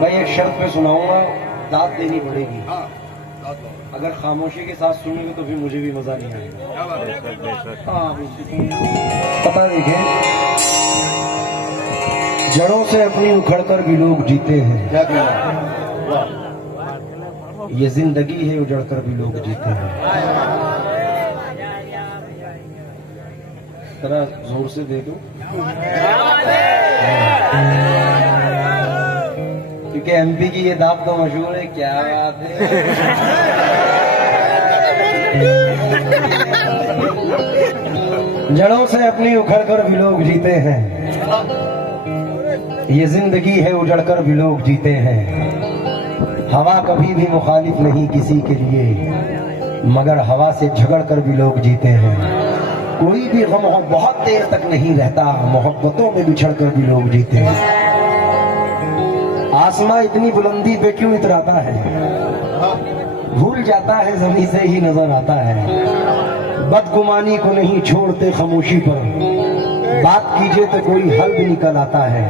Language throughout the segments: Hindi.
भाई एक शर्त पे सुनाऊंगा, दाद देनी पड़ेगी। अगर खामोशी के साथ सुनोगे तो फिर मुझे भी मजा नहीं आएगा। पता देखें, जड़ों से अपनी उखड़कर भी लोग जीते हैं। ये जिंदगी है, उजड़कर भी लोग जीते हैं। जरा जोर से दे दो, क्योंकि एमपी की ये दाब तो मशहूर है। क्या बात है। जड़ों से अपनी उखड़कर भी लोग जीते हैं। ये जिंदगी है, उजड़कर भी लोग जीते हैं। हवा कभी भी मुखालिफ नहीं किसी के लिए, मगर हवा से झगड़ कर भी लोग जीते हैं। कोई भी गम बहुत देर तक नहीं रहता, मोहब्बतों में बिछड़ कर भी लोग जीते हैं। आसमां इतनी बुलंदी पे क्यों इतराता है, भूल जाता है जमीन से ही नजर आता है। बदगुमानी को नहीं छोड़ते खामोशी पर, बात कीजिए तो कोई हल भी निकल आता है।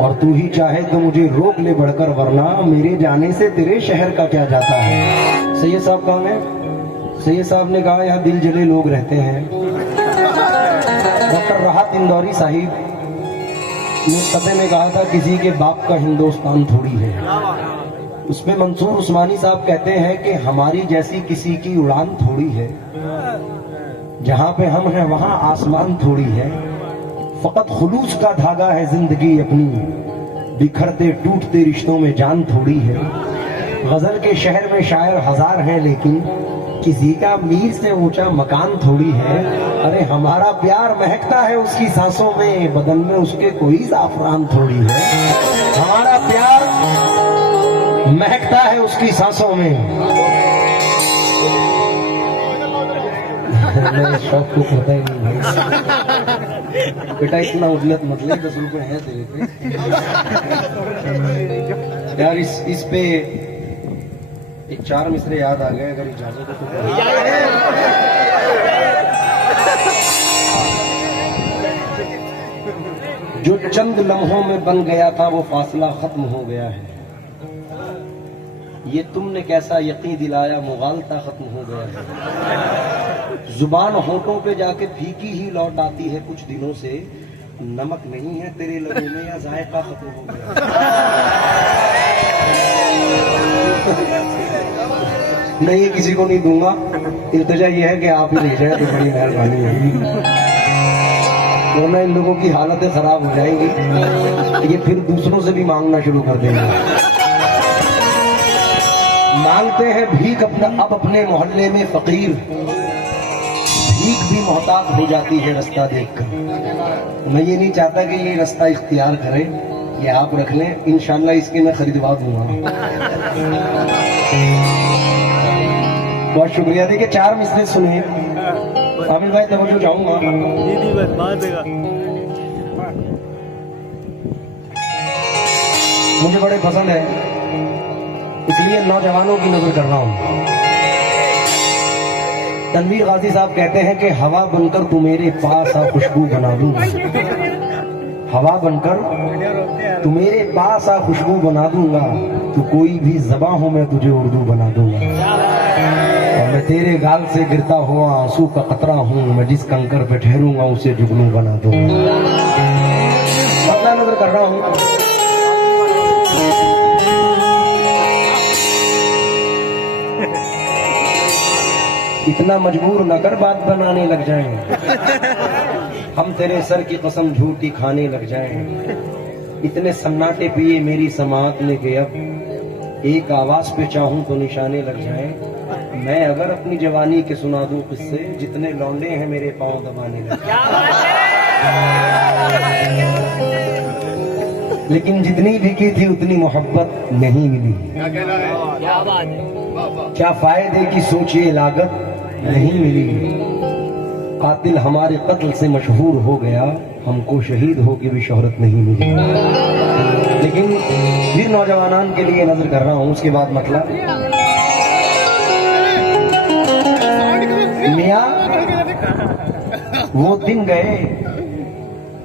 और तू ही चाहे तो मुझे रोक ले बढ़कर, वरना मेरे जाने से तेरे शहर का क्या जाता है। सैयद साहब कौन है? सैयद साहब ने कहा यहाँ दिल जले लोग रहते हैं। डॉक्टर राहत इंदौरी साहिब ने सतह में कहा था, किसी के बाप का हिंदुस्तान थोड़ी है। उसमें मंसूर उस्मानी साहब कहते हैं कि हमारी जैसी किसी की उड़ान थोड़ी है। जहाँ पे हम हैं वहाँ आसमान थोड़ी है। फकत खुलूस का धागा है जिंदगी अपनी, बिखरते टूटते रिश्तों में जान थोड़ी है। गजल के शहर में शायर हजार हैं, लेकिन किसी का मीर से ऊंचा मकान थोड़ी है। अरे हमारा प्यार महकता है उसकी सांसों में, बदन में उसके कोई जाफरान थोड़ी है। हमारा प्यार महकता है उसकी सांसों में। शौक को पता ही नहीं भाई। बेटा इतना उजलत मत ले, 10 रुपए है तेरे पे यार। इस पे एक 4 मिसरे याद आ गए, अगर इजाजत हो तो। जो चंद लम्हों में बन गया था वो फासला खत्म हो गया है। ये तुमने कैसा यकीन दिलाया, मुगालता खत्म हो गया है। जुबान होठों पे जाके फीकी ही लौट आती है कुछ दिनों से। नमक नहीं है तेरे लबों में या जायका खत्म हो गया। नहीं, किसी को नहीं दूंगा। इल्तिजा ये है कि आप ही ले जाए तो बड़ी मेहरबानी है, वरना इन लोगों की हालतें खराब हो जाएंगी। ये फिर दूसरों से भी मांगना शुरू कर देंगे। मांगते हैं भीख अब अपने मोहल्ले में फकीर, भीख भी मोहताज हो जाती है रास्ता देखकर। मैं ये नहीं चाहता कि ये रास्ता इख्तियार करें, ये आप रख लें, इंशाल्लाह इसके मैं खरीदवा दूंगा। बहुत शुक्रिया। देखिए 4 मिसरे सुने आमिर भाई, तवज्जो चाहूंगा। मुझे बड़े पसंद है, इसलिए नौजवानों की नजर कर रहा हूं। तनवीर गाजी साहब कहते हैं कि हवा बनकर तू मेरे पास आ खुशबू बना दूंगा। हवा बनकर तू मेरे पास आ खुशबू बना दूंगा। तू कोई भी ज़बां हो मैं तुझे उर्दू बना दूंगा। और मैं तेरे गाल से गिरता हुआ आंसू का कतरा हूँ, मैं जिस कंकर पे ठहरूंगा उसे जुगनू बना दूंगा। अपना नजर कर रहा हूँ। इतना मजबूर न कर बात बनाने लग जाएं, हम तेरे सर की कसम झूठी खाने लग जाएं। इतने सन्नाटे पिए मेरी समात ने के अब एक आवाज पे चाहूं तो निशाने लग जाएं। मैं अगर अपनी जवानी के सुना दूं किस्से, जितने लौंडे हैं मेरे पांव दबाने लग जाएं। लेकिन जितनी भी की थी उतनी मोहब्बत नहीं मिली। क्या फायदे की सोचिए लागत नहीं मिली। कातिल हमारे कत्ल से मशहूर हो गया, हमको शहीद होके भी शोहरत नहीं मिली। लेकिन फिर नौजवानान के लिए नजर कर रहा हूं। उसके बाद मतलब मियाँ वो दिन गए,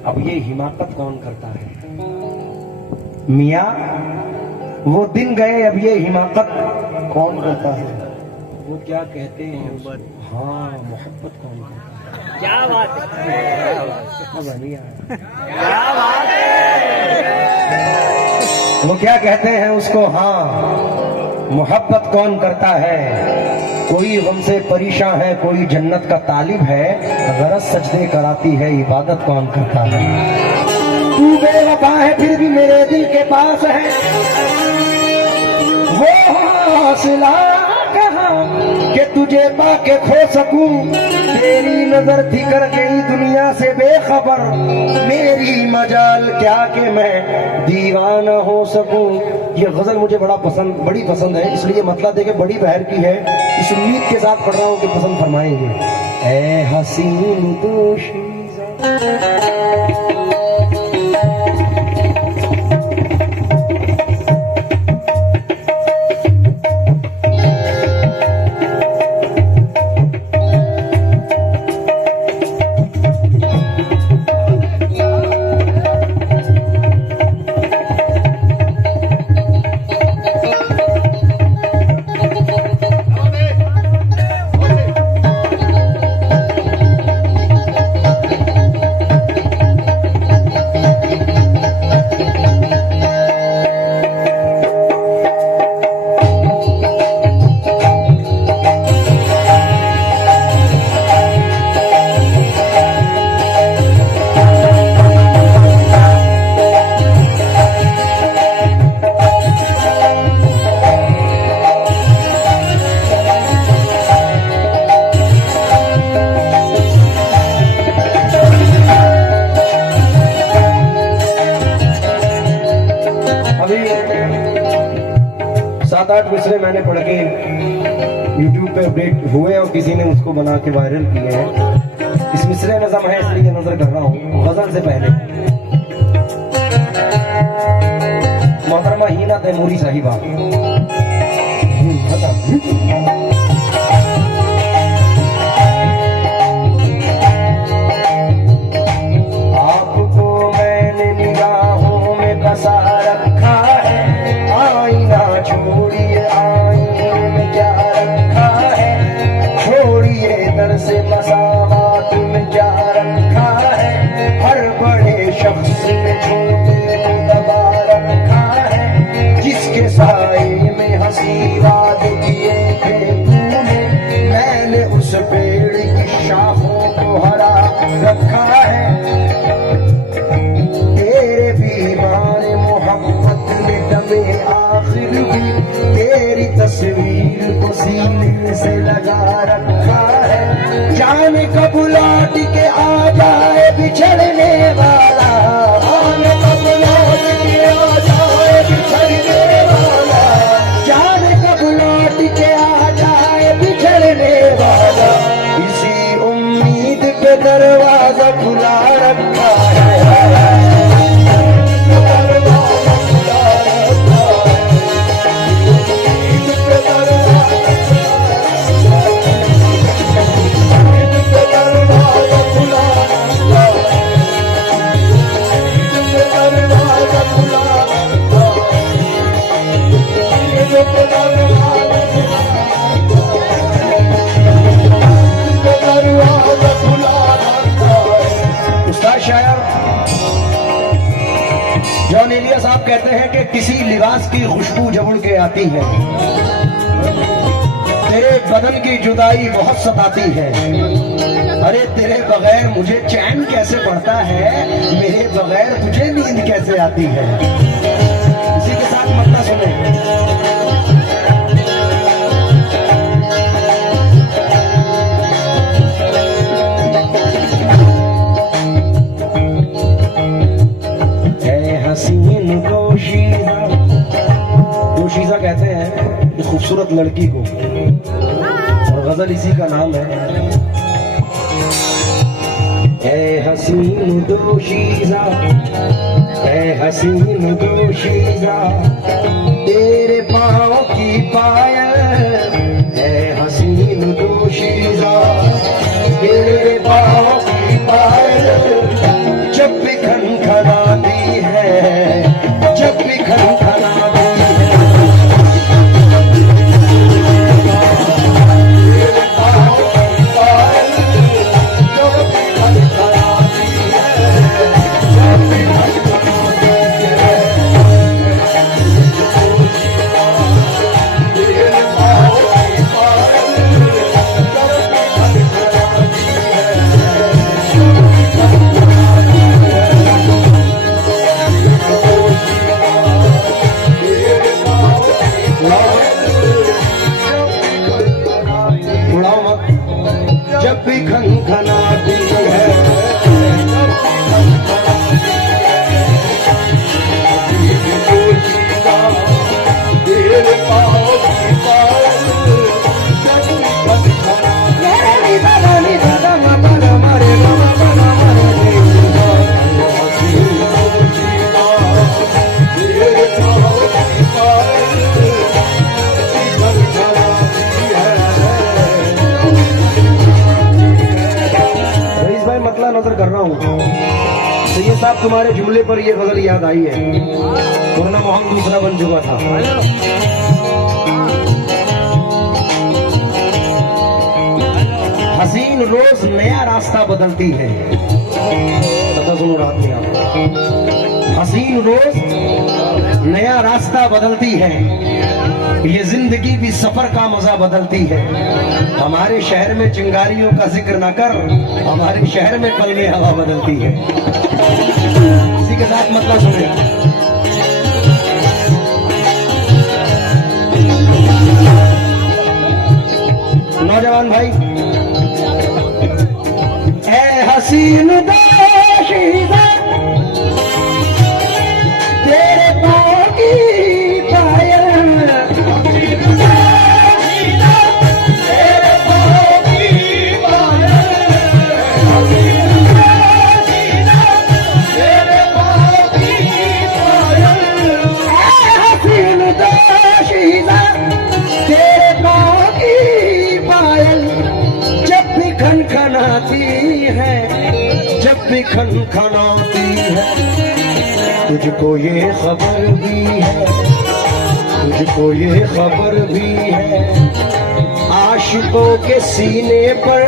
अब ये हिमाकत कौन करता है। मियाँ वो दिन गए, अब ये हिमाकत कौन करता है। वो क्या कहते हैं उसको, हाँ मोहब्बत कौन करता है। क्या बात है, मजा नहीं आया। क्या बात है। वो क्या कहते हैं उसको, हाँ मोहब्बत कौन करता है। कोई गम से परेशान है, कोई जन्नत का तालिब है, गरज सजदे कराती है, इबादत कौन करता है। तू बेवफा है फिर भी मेरे दिल के पास है, वो हौसला कहाँ कि तुझे पाके खो सकूं। तेरी नजर थी कर गई दुनिया से बेखबर, मेरी मजाल क्या कि मैं दीवाना हो सकूं। ये गजल मुझे बड़ी पसंद है, इसलिए मतलब देखे बड़ी बहर की है। इस उम्मीद के साथ पढ़ रहा हूं कि पसंद फरमाएंगे। ऐ हसीन दोशीज़ा मिसरे मैंने पढ़ के YouTube पे अपडेट हुए और किसी ने उसको बना के वायरल किए हैं। इस मिसरे नज़म है इसलिए नजर कर रहा हूँ। गजल से पहले मोहतरमा हीना तैमूरी साहिबा, आपको मैंने निगाहों में बसा रखा है, आईना छोड़िए आईने में क्या रखा है, छोड़िए दर से मसावात में क्या रखा है, हर बड़े शख्स में छोटे में दबा रखा है, जिसके साए में हंसी वाद किए थे तूने, मैंने उस पेड़ की शाखों को हरा रखा है, तेरे बीमार मोहब्बत में दमे आखिर भी तेरी तस्वीर को सीने से लगा रखा है, जाने कब लौट के आ जाए बिछड़ने वाला, जाने कब लौट के आ जाए बिछड़ने वाला, जाने कब लौट के आ जाए बिछड़ने वाला, इसी उम्मीद पे दरवाजा खुला रखा है। जॉन एलिया साहब कहते हैं कि किसी लिबास की खुशबू जब उड़ के आती है, तेरे बदन की जुदाई बहुत सताती है, अरे तेरे बगैर मुझे चैन कैसे पड़ता है, मेरे बगैर तुझे नींद कैसे आती है। इसी के साथ मतलब सुने, हसीन दोशीज़ा कहते हैं खूबसूरत लड़की को, और गजल इसी का नाम है। ऐ हसीन दोशीज़ा, ऐ हसीन दोशीज़ा, तेरे पाँव की पायल। ऐ हसीन दोशीज़ा, तेरे पाँव की पायल, जब भी खनखनाती है, जब भी खनखनाती है। तेरे पाँव की पायल, जब भी खनखनाती है, जब भी खनखनाती है। तेरे पाँव की पायल, जब भी खनखनाती उड़ाओ मत, जब भी खनखनाती है, तेरे पाँव की पायल, जब भी खनखनाती नजर कर रहा हूँ। तो ये साहब तुम्हारे जुमले पर ये गजल याद आई है, वरना मोहन दूसरा बन चुका था। हसीन रोज नया रास्ता बदलती है। पता सुनो रात में आप। हसीन रोज नया रास्ता बदलती है, ये जिंदगी भी सफर का मजा बदलती है। हमारे शहर में चिंगारियों का जिक्र न कर, हमारे शहर में पल में हवा बदलती है। इसी के साथ मतलब सुने। नौजवान भाई, ऐ हसीन दोशीज़ा, तेरे पाँव की पायल। खनखनाती है, जब भी खनखनाती है, तुझको ये खबर भी है, तुझको ये खबर भी है, आशिकों के सीने पर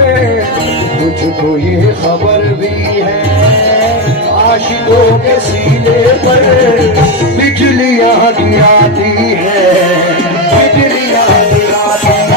तुझको ये खबर भी है, आशिकों के सीने पर बिजलियां गिराती है, बिजलियां गिराती है।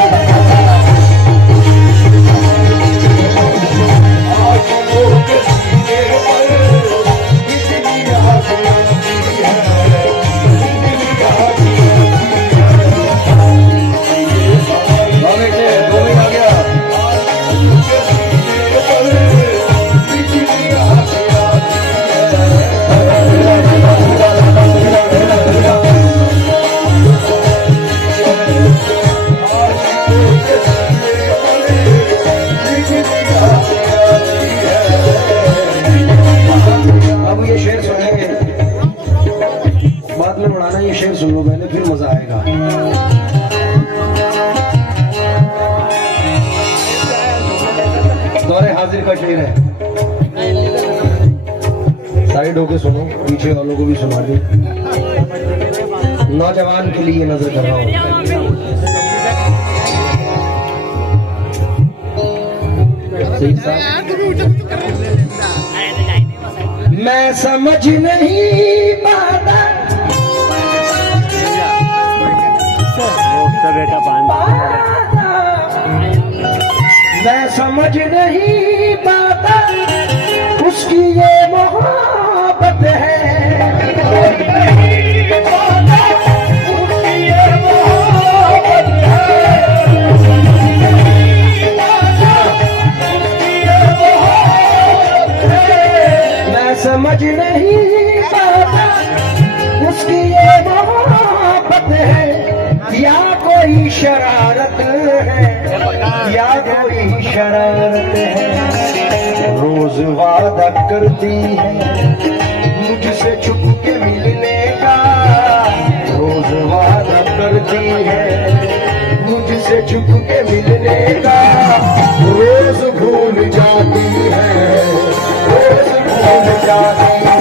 ये शेर सुन लो पहले, फिर मजा आएगा। दौरे हाजिर का शेर है, साइड होके सुनो, पीछे वालों को भी सुना दे। नौजवान के लिए नजर कर रहा हूँ। मैं समझ नहीं पाता बेटा मैं समझ नहीं पाता उसकी ये मोहब्बत है, मैं समझ नहीं पाता उसकी ये मोहब्बत है, या कोई शरारत है, या कोई शरारत है। रोज करती है, मुझसे छुप के मिलने का रोज वादा करती है, मुझसे छुप के मिलने का रोज भूल जाती है, रोज भूल जाती है।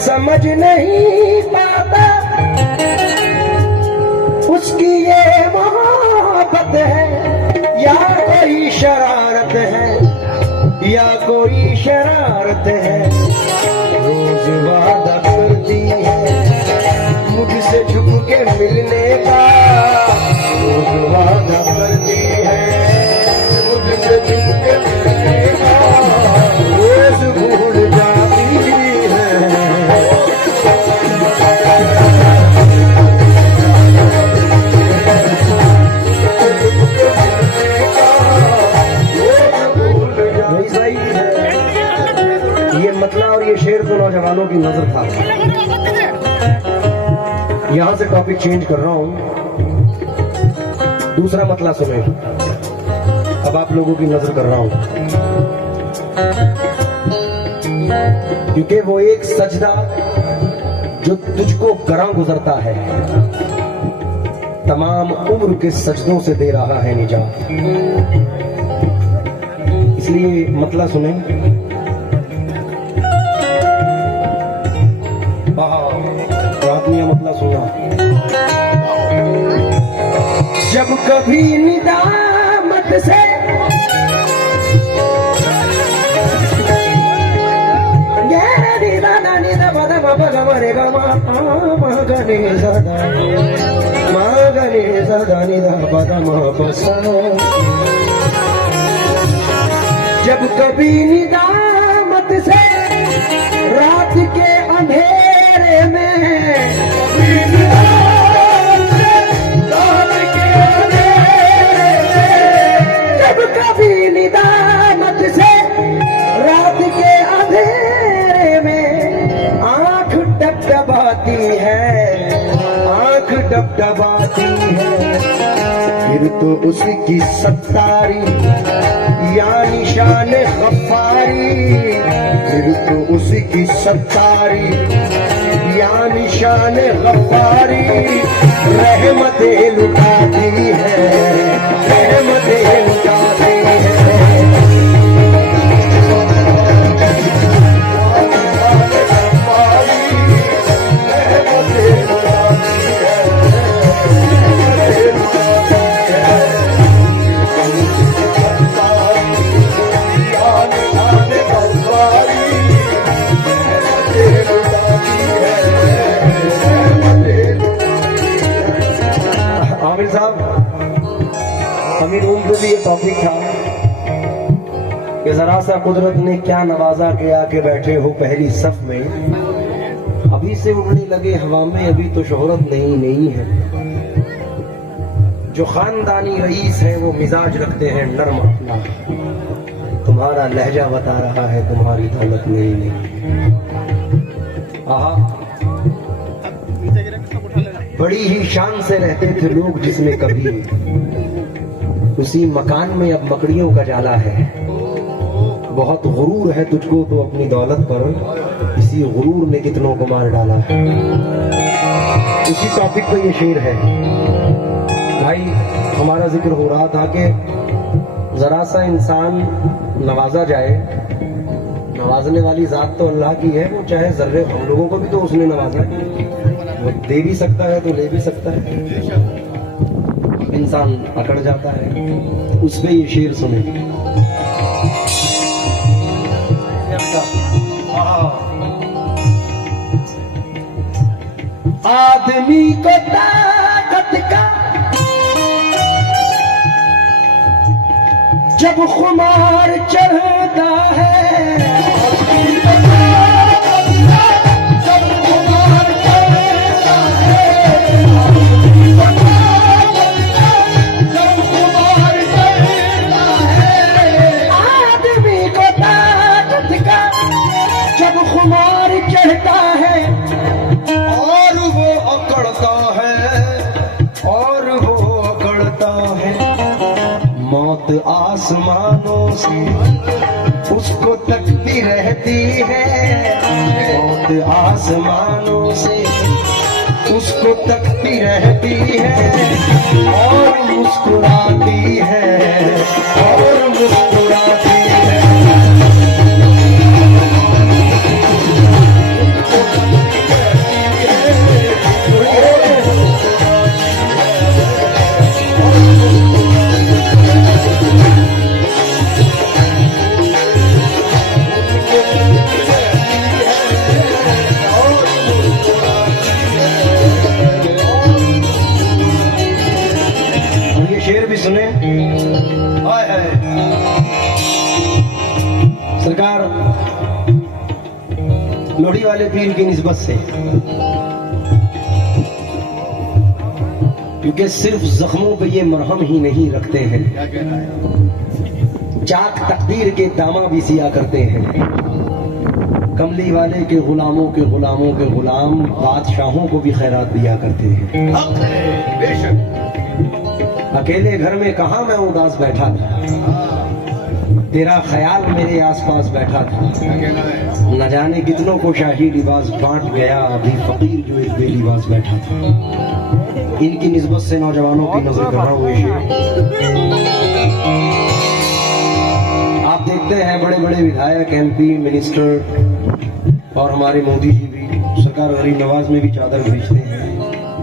समझ नहीं पाता उसकी ये मोहब्बत है या कोई शरारत है, या कोई शरारत है। रोज वादा करती है मुझसे छुप के मिलने का, रोज वादा करती है मुझसे छुप के मिलने का, रोज भूल जाती है। ये मतला और ये शेर तो नौजवानों की नजर था। यहां से टॉपिक चेंज कर रहा हूं, दूसरा मतला सुने। अब आप लोगों की नजर कर रहा हूं, क्योंकि वो एक सजदा जो तुझको गरां गुजरता है, तमाम उम्र के सजदों से दे रहा है निजात। इसलिए मतला सुने। आदमी मतला सुना। जब कभी निदामत से जब कभी निदामत से रात के अंधेरे में, जब कभी निदामत से रात के अंधेरे में आंख डबडबाती है, आंख डबडबाती है, फिर तो उसकी सत्तारी या निशान गफ्फारी, फिर तो उसकी सत्तारी या निशान गफ्फारी रहमतें लुटाती है, रहमतें लुटाती है। आमिर साहब, अमीर उन पे भी ये टॉपिक था कि जरा सा कुदरत ने क्या नवाजा के आके बैठे हो पहली सफ में, अभी से उड़ने लगे हवा में, अभी तो शोहरत नहीं नहीं है। जो खानदानी रईस है वो मिजाज रखते हैं नर्म अपना, तुम्हारा लहजा बता रहा है तुम्हारी दौलत नहीं नहीं। आहा, बड़ी ही शान से रहते थे लोग जिसमें कभी, उसी मकान में अब मकड़ियों का जाला है। बहुत गुरूर है तुझको तो अपनी दौलत पर, इसी गुरूर ने कितनों को मार डाला है। उसी टॉपिक पे ये शेर है भाई। हमारा जिक्र हो रहा था कि जरा सा इंसान नवाजा जाए, नवाजने वाली जात तो अल्लाह की है, वो चाहे जर्रे हम लोगों को भी तो उसने नवाजा है, वो दे भी सकता है तो ले भी सकता है, इंसान अकड़ जाता है। उसमें ये शेर सुने। आदमी को ताकत का जब खुमार चढ़ता है, जब खुमार चढ़ता है, जब खुमार चढ़ता है, आदमी को ताकत का जब खुमार चढ़ता है, और वो अकड़ता है, और वो अकड़ता है। मौत आसमानों से उसको तकती रहती है, मौत आसमानों से उसको तकती रहती है, और मुस्कुराती है, और मुस्कुराती है। शेर भी सुने। हाय हाय सरकार लोहड़ी वाले पीर की निस्बत से, क्योंकि सिर्फ जख्मों पे ये मरहम ही नहीं रखते हैं, चाक तकदीर के दामा भी सिया करते हैं। कमली वाले के गुलामों के गुलामों के गुलाम बादशाहों को भी खैरात दिया करते हैं। अकेले घर में कहा मैं उदास बैठा था, तेरा ख्याल मेरे आसपास बैठा था। न जाने कितनों को शाही लिबास बांट गया, अभी फकीर जो एक बेलिबास बैठा था। इनकी निस्बत से नौजवानों की नजर कर रहा हूँ। आप देखते हैं बड़े बड़े विधायक, MP, मिनिस्टर और हमारे मोदी जी भी सरकार गरीब नवाज में भी चादर भेजते हैं।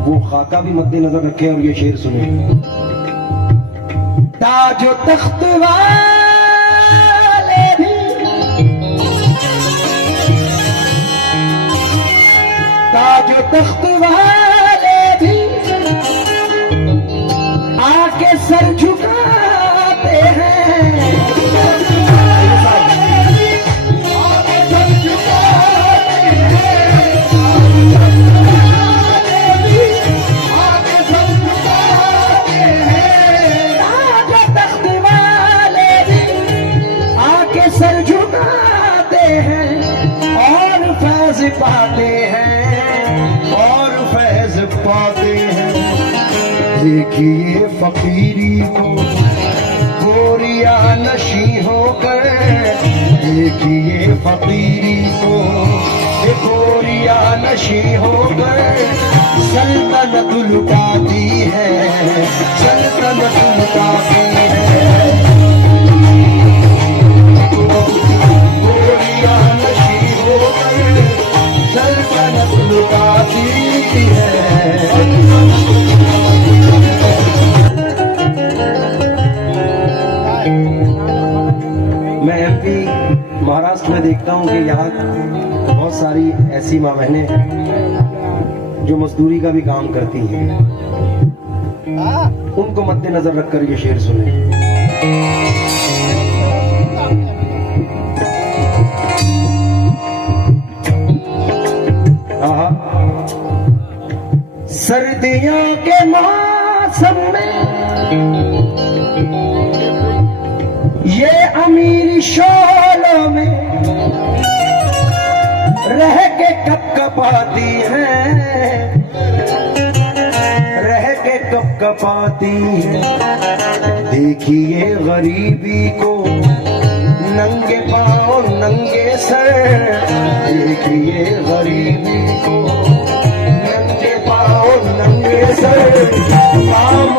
वो खाका भी मद्देनजर रखे और ये शेर सुने। ताजो तख्त वाले भी, ताजो तख्त वाले भी आके सर झुकाते हैं, आके सर झुकाते हैं, आके सर झुकाते हैं, सर झुकाते हैं, और फैज पाते हैं, और फैज पाते हैं। देखिए फकीरी को गोरिया नशी होकर, देखिए फकीरी को गोरिया नशी होकर सल्तनत लुटाती है, सल्तनत लुटाती है। मैं MP महाराष्ट्र में देखता हूँ कि यहाँ बहुत सारी ऐसी माँ बहनें जो मजदूरी का भी काम करती हैं, उनको मद्देनजर रखकर ये शेर सुने। सर्दियों के मौसम में ये अमीर शोलों में रह के कपकपाती हैं, रह के कपकपाती हैं। देखिए गरीबी को नंगे पाँव नंगे सर, देखिए गरीबी को नंगे पाँव नंगे सर, काम